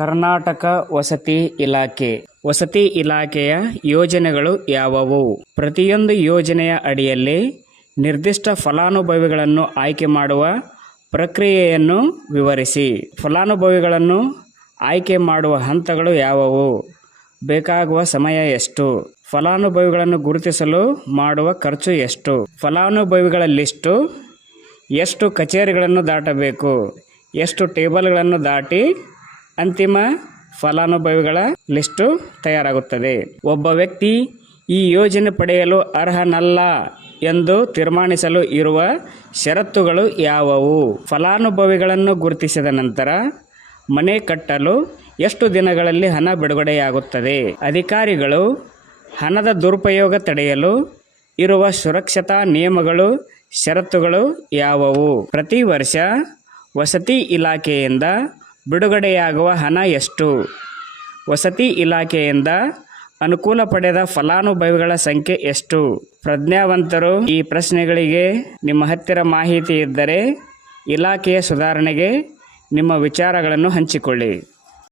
ಕರ್ನಾಟಕ ವಸತಿ ಇಲಾಖೆ. ವಸತಿ ಇಲಾಖೆಯ ಯೋಜನೆಗಳು ಯಾವುವು? ಪ್ರತಿಯೊಂದು ಯೋಜನೆಯ ಅಡಿಯಲ್ಲಿ ನಿರ್ದಿಷ್ಟ ಫಲಾನುಭವಿಗಳನ್ನು ಆಯ್ಕೆ ಮಾಡುವ ಪ್ರಕ್ರಿಯೆಯನ್ನು ವಿವರಿಸಿ. ಫಲಾನುಭವಿಗಳನ್ನು ಆಯ್ಕೆ ಮಾಡುವ ಹಂತಗಳು ಯಾವುವು? ಬೇಕಾಗುವ ಸಮಯ ಎಷ್ಟು? ಫಲಾನುಭವಿಗಳನ್ನು ಗುರುತಿಸಲು ಮಾಡುವ ಖರ್ಚು ಎಷ್ಟು? ಫಲಾನುಭವಿಗಳ ಲಿಸ್ಟು ಎಷ್ಟು ಕಚೇರಿಗಳನ್ನು ದಾಟಬೇಕು? ಎಷ್ಟು ಟೇಬಲ್ಗಳನ್ನು ದಾಟಿ ಅಂತಿಮ ಫಲಾನುಭವಿಗಳ ಲಿಸ್ಟು ತಯಾರಾಗುತ್ತದೆ? ಒಬ್ಬ ವ್ಯಕ್ತಿ ಈ ಯೋಜನೆ ಪಡೆಯಲು ಅರ್ಹನಲ್ಲ ಎಂದು ತೀರ್ಮಾನಿಸಲು ಇರುವ ಷರತ್ತುಗಳು ಯಾವುವು? ಫಲಾನುಭವಿಗಳನ್ನು ಗುರುತಿಸಿದ ನಂತರ ಮನೆ ಕಟ್ಟಲು ಎಷ್ಟು ದಿನಗಳಲ್ಲಿ ಹಣ ಬಿಡುಗಡೆಯಾಗುತ್ತದೆ? ಅಧಿಕಾರಿಗಳು ಹಣದ ದುರುಪಯೋಗ ತಡೆಯಲು ಇರುವ ಸುರಕ್ಷತಾ ನಿಯಮಗಳು, ಷರತ್ತುಗಳು ಯಾವುವು? ಪ್ರತಿ ವರ್ಷ ವಸತಿ ಇಲಾಖೆಯಿಂದ ಬಿಡುಗಡೆಯಾಗುವ ಹಣ ಎಷ್ಟು? ವಸತಿ ಇಲಾಖೆಯಿಂದ ಅನುಕೂಲ ಪಡೆದ ಫಲಾನುಭವಿಗಳ ಸಂಖ್ಯೆ ಎಷ್ಟು? ಪ್ರಜ್ಞಾವಂತರು ಈ ಪ್ರಶ್ನೆಗಳಿಗೆ ನಿಮ್ಮ ಹತ್ತಿರ ಮಾಹಿತಿ ಇದ್ದರೆ ಇಲಾಖೆಯ ಸುಧಾರಣೆಗೆ ನಿಮ್ಮ ವಿಚಾರಗಳನ್ನು ಹಂಚಿಕೊಳ್ಳಿ.